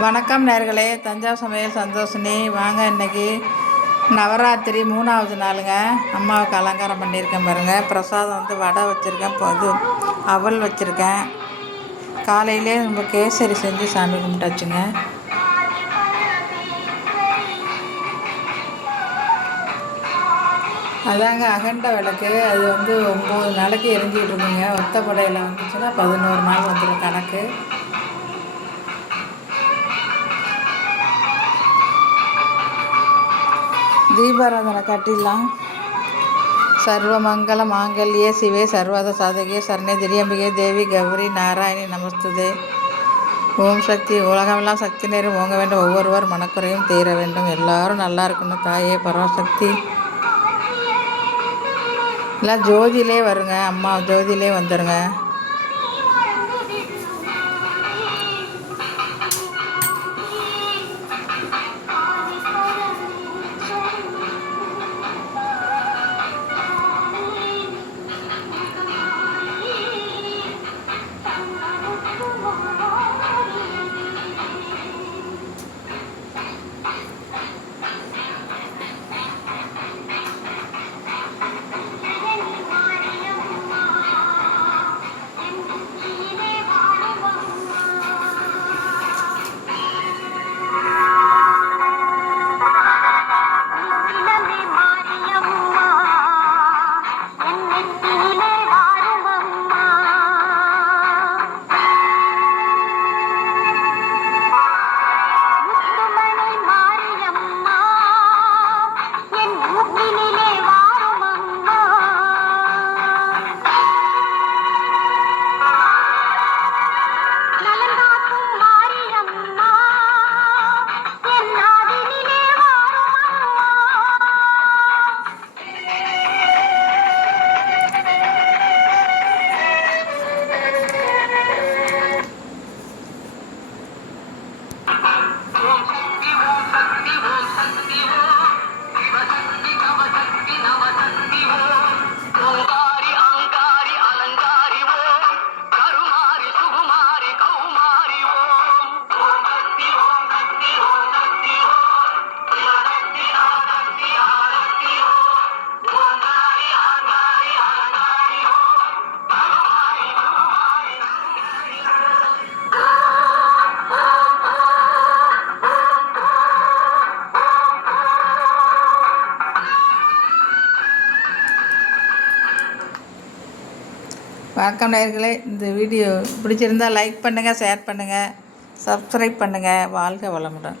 வணக்கம் நேர்களே, தஞ்சாவூர் சமையல் சந்தோஷினி. வாங்க, இன்றைக்கி நவராத்திரி 3வது நாளுங்க. அம்மாவுக்கு அலங்காரம் பண்ணியிருக்கேன் பாருங்கள். பிரசாதம் வந்து வடை வச்சுருக்கேன், இது அவல் வச்சுருக்கேன். காலையிலே நம்ம கேசரி செஞ்சு சாமி கும்பிட்டாச்சுங்க. அதாங்க அகண்ட விளக்கு. அது வந்து 9 நாளைக்கு எரிஞ்சிக்கிட்டு இருக்குங்க. ஒத்தப்படையில் வந்துச்சுன்னா 11 நாள் வந்துடும் கணக்கு. தீபாராதனை காட்டிடலாம். சர்வமங்கல மாங்கல்யே சிவே சர்வத சாதகியே சரணே திரியம்பிகே தேவி கௌரி நாராயணி நமஸ்துதே. ஓம் சக்தி. உலகமெல்லாம் சக்தி நேரம் ஓங்க வேண்டும். ஒவ்வொருவர் மனக்குறையும் தீர வேண்டும். எல்லாரும் நல்லா இருக்கணும். தாயே பராசக்தி. எல்லாம் ஜோதியிலே வருங்க. அம்மா ஜோதியிலே வந்துடுங்க. வணக்கம் நேயர்களே, இந்த வீடியோ பிடிச்சிருந்தால் லைக் பண்ணுங்கள், ஷேர் பண்ணுங்கள், சப்ஸ்கிரைப் பண்ணுங்கள். வாழ்க வளமுடன்.